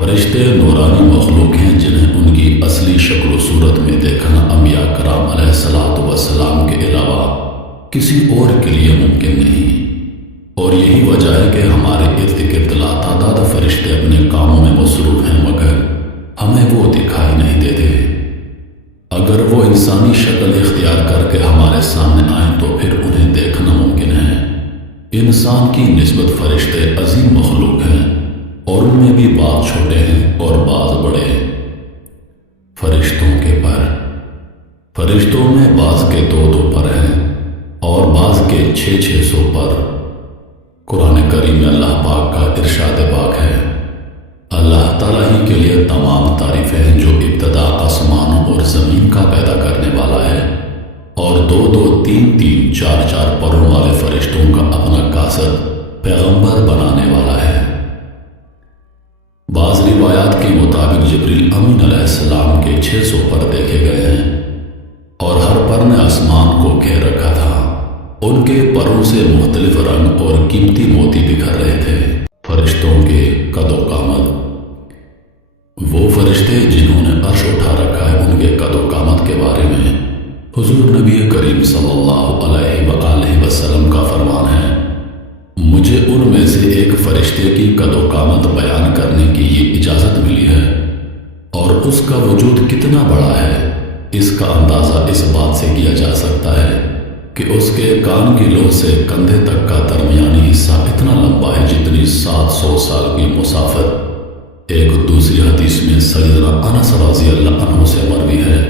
فرشتے نورانی مخلوق ہیں جنہیں ان کی اصلی شکل و صورت میں دیکھنا انبیاء کرام علیہ الصلاۃ والسلام کے علاوہ کسی اور کے لیے ممکن نہیں، اور یہی وجہ ہے کہ ہمارے ارد گرد لاتعداد فرشتے اپنے کاموں میں مصروف ہیں، مگر ہمیں وہ دکھائی نہیں دیتے۔ اگر وہ انسانی شکل اختیار کر کے ہمارے سامنے آئیں تو پھر انہیں دیکھنا ممکن ہے۔ انسان کی نسبت فرشتے عظیم مخلوق ہیں، اور ان میں بھی بعض چھوٹے ہیں اور بعض بڑے۔ فرشتوں کے پر، فرشتوں میں بعض کے 2 پر ہیں اور بعض کے 600 پر۔ قرآن کریم میں اللہ پاک کا ارشاد پاک ہے، اللہ تعالیٰ ہی کے لیے تمام تعریفیں ہیں جو ابتدا آسمانوں اور زمین کا پیدا کرنے والا ہے، اور 2 3 4 پروں والے فرشتوں کا اپنا قاصد پیغمبر بنانے والا ہے۔ بعض روایات کے مطابق جبریل امین علیہ السلام کے 600 پر دیکھے گئے ہیں، اور ہر پر نے آسمان کو گھیر رکھا تھا۔ ان کے پروں سے مختلف رنگ اور قیمتی موتی بکھر رہے تھے۔ فرشتوں کے قد و قامت، وہ فرشتے جنہوں نے عرش اٹھا رکھا ہے ان کے قد و قامت کے بارے میں حضور نبی کریم صلی اللہ علیہ وآلہ وسلم کا فرمان ہے، مجھے ان میں سے ایک فرشتے کی قد و قامت بیان کرنے کی یہ اجازت ملی ہے، اور اس کا وجود کتنا بڑا ہے اس کا اندازہ اس بات سے کیا جا سکتا ہے کہ اس کے کان کی لو سے کندھے تک کا درمیانی حصہ اتنا لمبا ہے جتنی 700 سال کی مسافت۔ ایک دوسری حدیث میں سیدنا انس رضی اللہ عنہ سے مروی ہے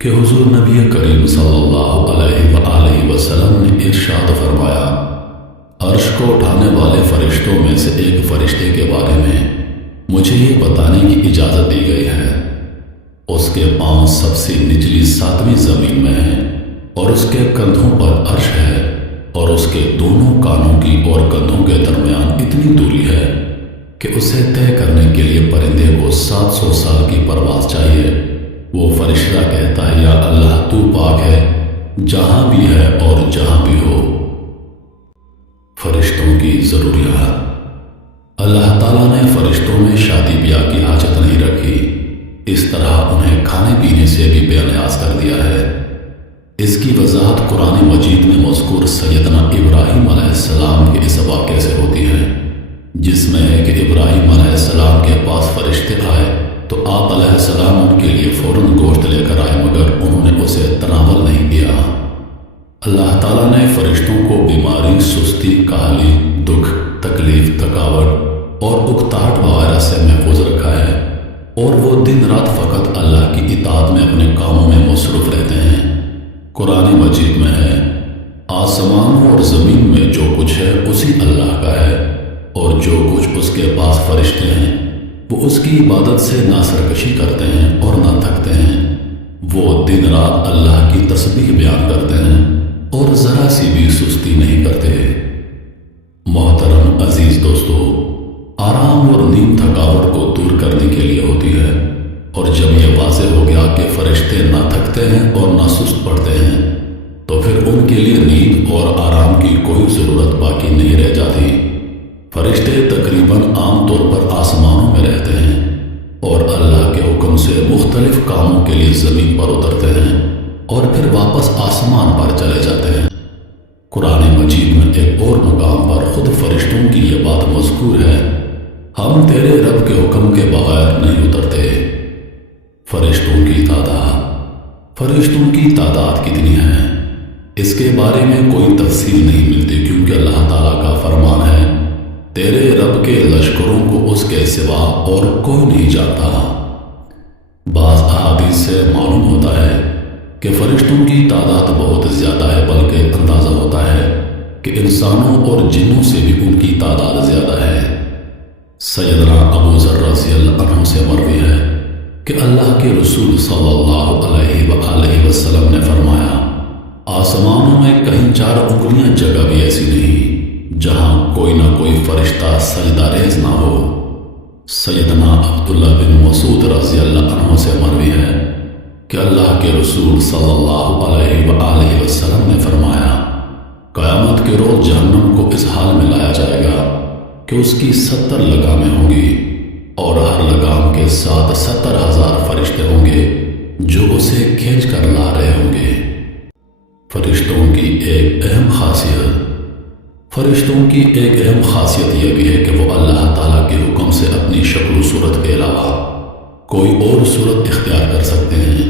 کہ حضور نبی کریم صلی اللہ علیہ وآلہ وسلم نے ارشاد فرمایا، عرش کو اٹھانے والے فرشتوں میں سے ایک فرشتے کے بارے میں مجھے یہ بتانے کی اجازت دی گئی ہے، اس کے پاؤں سب سے نچلی 7ویں زمین میں ہیں، اور اس کے کندھوں پر عرش ہے، اور اس کے دونوں کانوں کی اور کندھوں کے درمیان اتنی دوری ہے کہ اسے طے کرنے کے لیے پرندے کو 700 سال کی پرواز چاہیے۔ وہ فرشتہ کہتا ہے، یا اللہ تو پاک ہے جہاں بھی ہے اور جہاں بھی ہو۔ فرشتوں کی ضروریات، اللہ تعالیٰ نے فرشتوں میں شادی بیاہ کی حاجت نہیں رکھی، اس طرح انہیں کھانے پینے سے بھی بے نیاز کر دیا ہے۔ اس کی وضاحت قرآن مجید میں مذکور سیدنا ابراہیم علیہ السلام کے اس واقعے سے ہوتی ہے، جس میں ہے کہ ابراہیم علیہ السلام کے پاس فرشتے آئے تو آپ علیہ السلام ان کے لیے فوراً گوشت لے کر آئے، مگر انہوں نے اسے تناول نہیں کیا۔ اللہ تعالیٰ نے فرشتوں کو بیماری، سستی، کاہلی، دکھ، تکلیف، تھکاوٹ اور اکتاہٹ وغیرہ سے محفوظ رکھا ہے، اور وہ دن رات فقط اللہ کی اطاعت میں اپنے کاموں میں مصروف رہتے ہیں۔ قرآن مجید میں ہے، آسمانوں اور زمین میں جو کچھ ہے اسی اللہ کا ہے، اور جو کچھ اس کے پاس فرشتے ہیں وہ اس کی عبادت سے نہ سرکشی کرتے ہیں اور نہ تھکتے ہیں۔ وہ دن رات اللہ کی تسبیح بیان کرتے ہیں اور ذرا سی بھی سستی نہیں کرتے۔ محترم عزیز دوستو، آرام اور نیند تھکاوٹ کو دور کرنے کے لیے ہوتی ہے، اور جب یہ واضح ہو گیا کہ فرشتے نہ تھکتے ہیں اور نہ سست پڑتے ہیں تو پھر ان کے لیے نیند اور آرام کی کوئی ضرورت باقی نہیں رہ جاتی۔ فرشتے تقریباً عام طور پر آسمانوں میں رہتے ہیں اور اللہ کے حکم سے مختلف کاموں کے لیے زمین پر اترتے ہیں اور پھر واپس آسمان پر چلے جاتے ہیں۔ قرآن مجید میں ایک اور مقام پر خود فرشتوں کی یہ بات مذکور ہے، ہم تیرے رب کے حکم کے بغیر نہیں اترتے۔ فرشتوں کی تعداد، فرشتوں کی تعداد کتنی ہے اس کے بارے میں کوئی تفصیل نہیں ملتی، کیونکہ اللہ تعالیٰ کا فرمان ہے، تیرے رب کے لشکروں کو اس کے سوا اور کوئی نہیں جانتا۔ بعض احادیث سے معلوم ہوتا ہے کہ فرشتوں کی تعداد بہت زیادہ ہے، بلکہ اندازہ ہوتا ہے کہ انسانوں اور جنوں سے بھی ان کی تعداد زیادہ ہے۔ سیدنا ابو ذر رضی اللہ عنہ سے مروی ہے کہ اللہ کے رسول صلی اللہ علیہ وآلہ وسلم نے فرمایا، آسمانوں میں کہیں 4 انگلیاں جگہ بھی ایسی نہیں جہاں کوئی نہ کوئی فرشتہ سجدہ ریز نہ ہو۔ سیدنا عبداللہ بن مسعود رضی اللہ عنہ سے مروی ہے کہ اللہ کے رسول صلی اللہ علیہ وآلہ وسلم نے فرمایا، قیامت کے روز جہنم کو اس حال میں لایا جائے گا کہ اس کی 70 لگامیں ہوں گی، اور ہر کے ساتھ 70,000 فرشتے ہوں گے جو اسے کھینچ کر لا رہے ہوں گے۔ فرشتوں کی ایک اہم خاصیت یہ بھی ہے کہ وہ اللہ تعالیٰ کے حکم سے اپنی شکل و صورت کے علاوہ کوئی اور صورت اختیار کر سکتے ہیں۔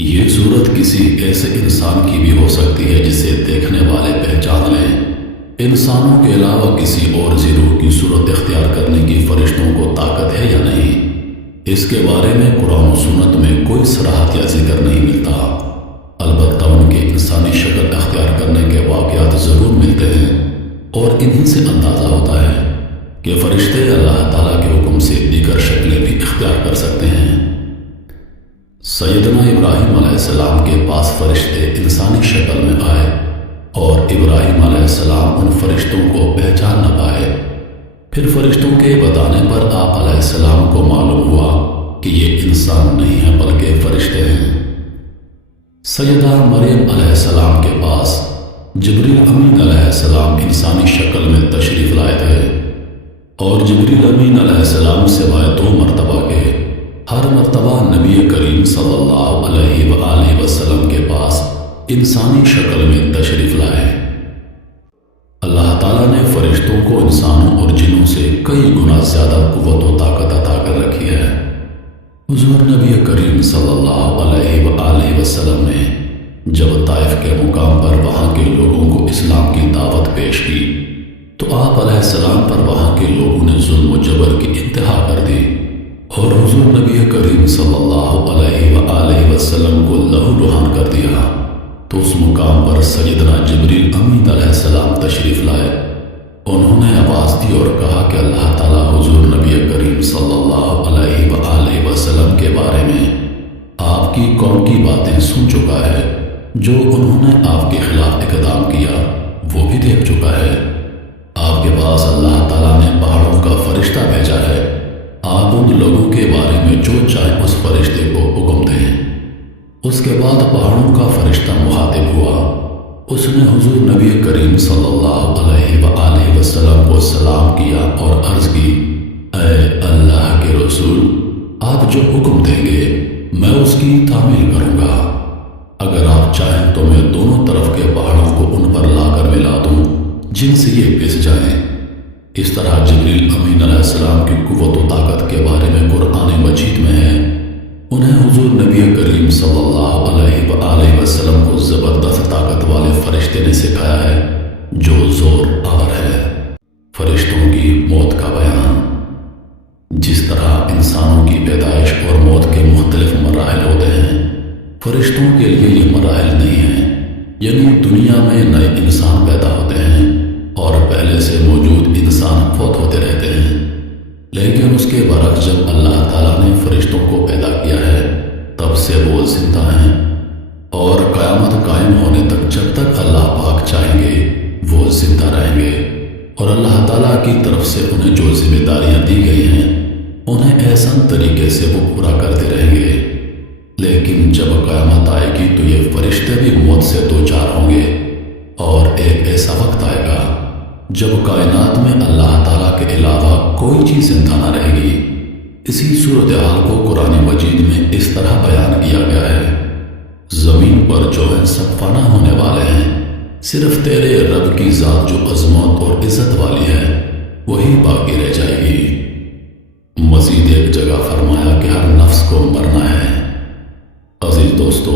یہ صورت کسی ایسے انسان کی بھی ہو سکتی ہے جسے دیکھنے والے پہچان لیں۔ انسانوں کے علاوہ کسی اور ذی-روح کی صورت اختیار کرنے کی فرشتوں کو طاقت ہے یا نہیں، اس کے بارے میں قرآن و سنت میں کوئی صراحت یا ذکر نہیں ملتا۔ البتہ ان کے انسانی شکل اختیار کرنے کے واقعات ضرور ملتے ہیں، اور انہی سے اندازہ ہوتا ہے کہ فرشتے اللہ تعالیٰ کے حکم سے دیگر شکلیں بھی اختیار کر سکتے ہیں۔ سیدنا ابراہیم علیہ السلام کے پاس فرشتے انسانی شکل میں آئے اور ابراہیم علیہ السلام ان فرشتوں کو پہچان نہ پائے۔ پھر فرشتوں کے بتانے پر آپ علیہ السلام کو معلوم ہوا کہ یہ انسان نہیں ہے بلکہ فرشتے ہیں۔ سیدہ مریم علیہ السلام کے پاس جبریل امین علیہ السلام انسانی شکل میں تشریف لائے تھے، اور جبریل امین علیہ السلام سوائے 2 مرتبہ کے ہر مرتبہ نبی کریم صلی اللہ علیہ وآلہ وسلم کے پاس انسانی شکل میں تشریف لائے۔ اللہ تعالیٰ نے فرشتوں کو انسانوں اور جنوں سے کئی گنا زیادہ قوت و طاقت عطا کر رکھی ہے۔ حضور نبی کریم صلی اللہ علیہ وآلہ وسلم نے جب طائف کے مقام پر وہاں کے لوگوں کو اسلام کی دعوت پیش کی تو آپ علیہ السلام پر وہاں کے لوگوں نے ظلم و جبر کی انتہا کر دی، اور حضور نبی کریم صلی اللہ علیہ وآلہ وسلم کو لہو لہان کر دیا۔ تو اس مقام پر سیدنا جبریل امین علیہ السلام تشریف لائے۔ انہوں نے آواز دی اور کہا کہ اللہ تعالیٰ حضور نبی کریم صلی اللہ علیہ وآلہ وسلم کے بارے میں آپ کی قوم کی باتیں سن چکا ہے، جو انہوں نے آپ کے خلاف اقدام کیا وہ بھی دیکھ چکا ہے۔ آپ کے پاس اللہ تعالیٰ نے پہاڑوں کا فرشتہ بھیجا ہے، آپ ان لوگوں کے بارے میں جو چاہے اس فرشتے کو حکم دیں۔ اس کے بعد پہاڑوں کا فرشتہ مخاطب ہوا، اس نے حضور نبی کریم صلی اللہ علیہ وآلہ وسلم کو سلام کیا اور عرض کی، اے اللہ کے رسول، آپ جو حکم دیں گے میں اس کی تعمیل کروں گا۔ اگر آپ چاہیں تو میں دونوں طرف کے پہاڑوں کو ان پر لا کر ملا دوں جن سے یہ پس جائیں۔ اس طرح جبریل امین علیہ السلام کی قوت و طاقت کے بارے میں قرآن مجید میں ہے۔ انہیں حضور نبی کریم صلی اللہ علیہ وآلہ وسلم کو زبردست طاقت والے فرشتے نے سکھایا ہے جو زور آور ہے۔ فرشتوں کی موت کا بیان۔ جس طرح انسانوں کی پیدائش اور موت کے مختلف مراحل ہوتے ہیں، فرشتوں کے لیے یہ مراحل نہیں ہیں، یعنی دنیا میں نئے انسان پیدا ہوتے ہیں اور پہلے سے موجود انسان فوت ہوتے رہتے ہیں، لیکن اس کے برعکس جب اللہ تعالیٰ نے فرشتوں کو پیدا کیا ہے تب سے وہ زندہ ہیں، اور قیامت قائم ہونے تک جب تک اللہ پاک چاہیں گے وہ زندہ رہیں گے، اور اللہ تعالیٰ کی طرف سے انہیں جو ذمہ داریاں دی گئی ہیں انہیں احسن طریقے سے وہ پورا کرتے رہیں گے۔ لیکن جب قیامت آئے گی تو یہ فرشتے بھی موت سے دوچار ہوں گے، اور ایک ایسا وقت آئے گا جب کائنات میں اللہ تعالیٰ کے علاوہ کوئی چیز زندہ نہ رہے گی۔ اسی صورتحال کو قرآن مجید میں اس طرح بیان کیا گیا ہے، زمین پر جو ہے سب فنا ہونے والے ہیں، صرف تیرے رب کی ذات جو عظمت اور عزت والی ہے وہی باقی رہ جائے گی۔ مزید ایک جگہ فرمایا کہ ہر نفس کو مرنا ہے۔ عزیز دوستو،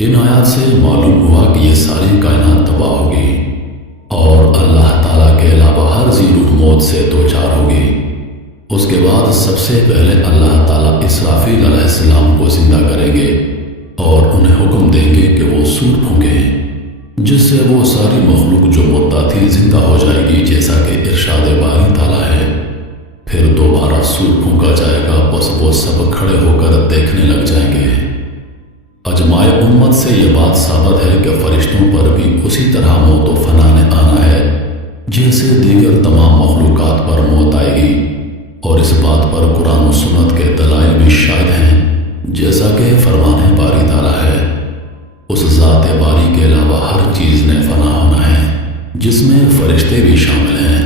ان آیات سے معلوم ہوا کہ یہ ساری کائنات تباہ ہوگی اور اللہ تعالیٰ کے علاوہ ہر ذی روح موت سے دوچار ہوگی۔ اس کے بعد سب سے پہلے اللہ تعالیٰ اسرافیل علیہ السلام کو زندہ کریں گے اور انہیں حکم دیں گے کہ وہ سور پھونکیں، جس سے وہ ساری مخلوق جو مردہ تھی زندہ ہو جائے گی، جیسا کہ ارشاد باری تعالیٰ ہے۔ پھر دوبارہ سور پھونکا جائے گا، بس وہ سب کھڑے ہو کر دیکھنے لگ جائیں گے۔ اجماع امت سے یہ بات ثابت ہے کہ فرشتوں پر بھی اسی طرح موت و فنا نے آنا ہے جیسے دیگر تمام مخلوقات پر موت آئے گی، اور اس بات پر قرآن و سنت کے دلائل بھی شاہد ہیں، جیسا کہ فرمان باری تعالیٰ ہے، اس ذات باری کے علاوہ ہر چیز نے فنا ہونا ہے، جس میں فرشتے بھی شامل ہیں۔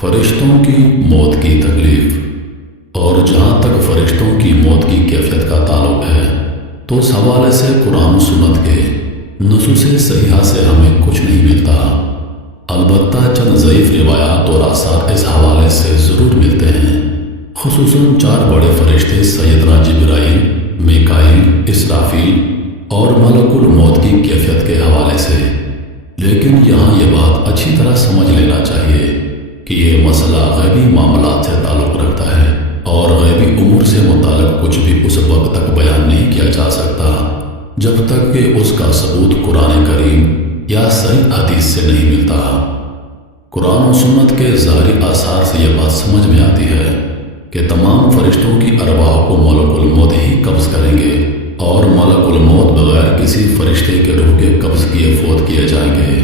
فرشتوں کی موت کی تکلیف اور جہاں تک فرشتوں کی موت کی کیفیت کا تعلق ہے تو اس حوالے سے قرآن و سنت کے نصوص صحیحہ سے ہمیں کچھ نہیں ملتا، البتہ چند ضعیف روایات اور آثار اس حوالے سے ضرور ملتے ہیں، خصوصاً 4 بڑے فرشتے سیدنا جبرائیل، میکائیل، اسرافیل اور ملک الموت کی کیفیت کے حوالے سے۔ لیکن یہاں یہ بات اچھی طرح سمجھ لینا چاہیے کہ یہ مسئلہ غیبی معاملات سے تعلق رکھتا ہے اور غیبی امور سے متعلق کچھ بھی اس وقت تک بیان نہیں کیا جا سکتا جب تک کہ اس کا ثبوت قرآن کریم یا صحیح حدیث سے نہیں ملتا۔ قرآن و سنت کے ظاہری آثار سے یہ بات سمجھ میں آتی ہے کہ تمام فرشتوں کی ارواح کو ملک الموت ہی قبض کریں گے اور ملک الموت بغیر کسی فرشتے کے روح کے قبض کیے فوت کیے جائیں گے۔